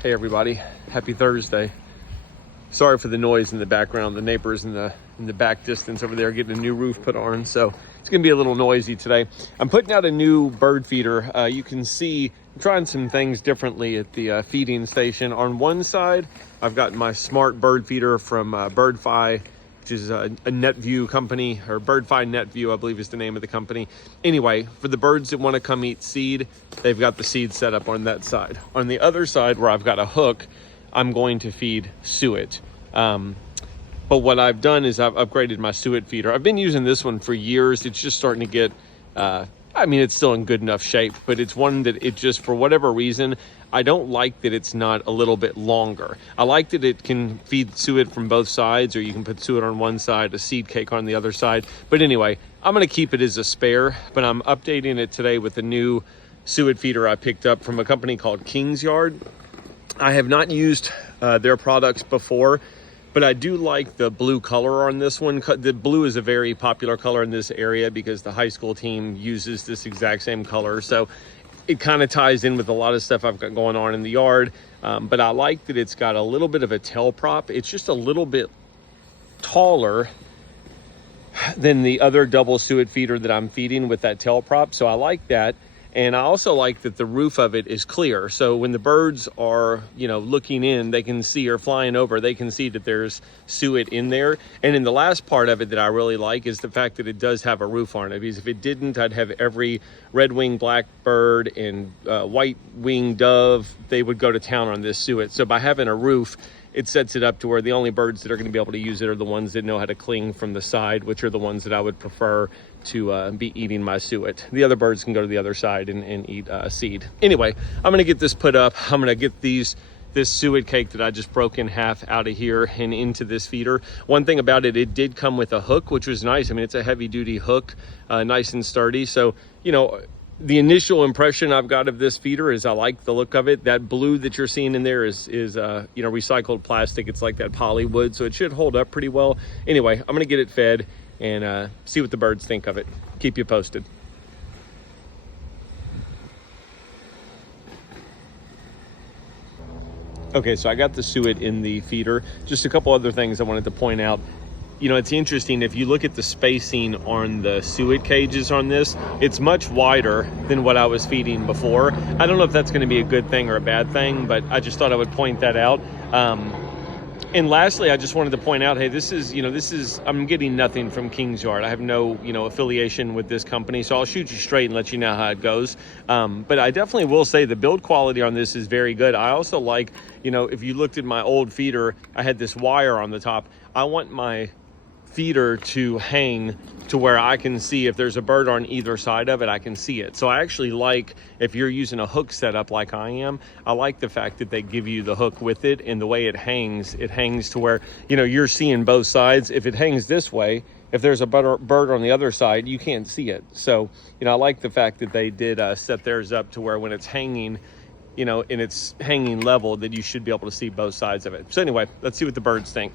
Hey everybody, happy Thursday. Sorry for the noise in the background. The neighbors in the back distance over there getting a new roof put on, so it's gonna be a little noisy today. I'm putting out a new bird feeder. You can see I'm trying some things differently at the feeding station. On one side, I've got my smart bird feeder from BirdFi, which is a NetView company, or BirdFi NetView, I believe is the name of the company. Anyway, for the birds that want to come eat seed, they've got the seed set up on that side. On the other side, where I've got a hook, I'm going to feed suet. But what I've done is I've upgraded my suet feeder. I've been using this one for years. It's just starting to get, I mean, it's still in good enough shape, but it's one that it just, for whatever reason, I don't like that it's not a little bit longer. I like that it can feed suet from both sides, or you can put suet on one side, a seed cake on the other side. But anyway, I'm gonna keep it as a spare, but I'm updating it today with a new suet feeder I picked up from a company called King's Yard. I have not used their products before, but I do like the blue color on this one. The blue is a very popular color in this area because the high school team uses this exact same color. So it kind of ties in with a lot of stuff I've got going on in the yard. But I like that it's got a little bit of a tail prop. It's just a little bit taller than the other double suet feeder that I'm feeding with that tail prop. So I like that. And I also like that the roof of it is clear. So when the birds are, looking in, they can see, or flying over, they can see that there's suet in there. And in the last part of it that I really like is the fact that it does have a roof on it. Because if it didn't, I'd have every red-winged blackbird and white-winged dove, they would go to town on this suet. So by having a roof, it sets it up to where the only birds that are going to be able to use it are the ones that know how to cling from the side, which are the ones that I would prefer to be eating my suet. The other birds can go to the other side and eat seed. Anyway, I'm going to get this put up. I'm going to get this suet cake that I just broke in half out of here and into this feeder. One thing about it, it did come with a hook, which was nice. I mean, it's a heavy duty hook, nice and sturdy. So, the initial impression I've got of this feeder is I like the look of it. That blue that you're seeing in there is recycled plastic. It's like that polywood, so it should hold up pretty well. Anyway, I'm gonna get it fed and see what the birds think of it. Keep you posted. Okay, so I got the suet in the feeder. Just a couple other things I wanted to point out. It's interesting, if you look at the spacing on the suet cages on this, it's much wider than what I was feeding before. I don't know if that's going to be a good thing or a bad thing, but I just thought I would point that out. And lastly, I just wanted to point out, hey, this is, I'm getting nothing from King's Yard. I have no, affiliation with this company, so I'll shoot you straight and let you know how it goes. But I definitely will say the build quality on this is very good. I also like, if you looked at my old feeder, I had this wire on the top. I want my feeder to hang to where I can see if there's a bird on either side of it, I can see it. So I actually like, if you're using a hook setup like I am, I like the fact that they give you the hook with it, and the way it hangs to where, you're seeing both sides. If it hangs this way, if there's a bird on the other side, you can't see it. So, I like the fact that they did set theirs up to where when it's hanging, in its hanging level, that you should be able to see both sides of it. So anyway, let's see what the birds think.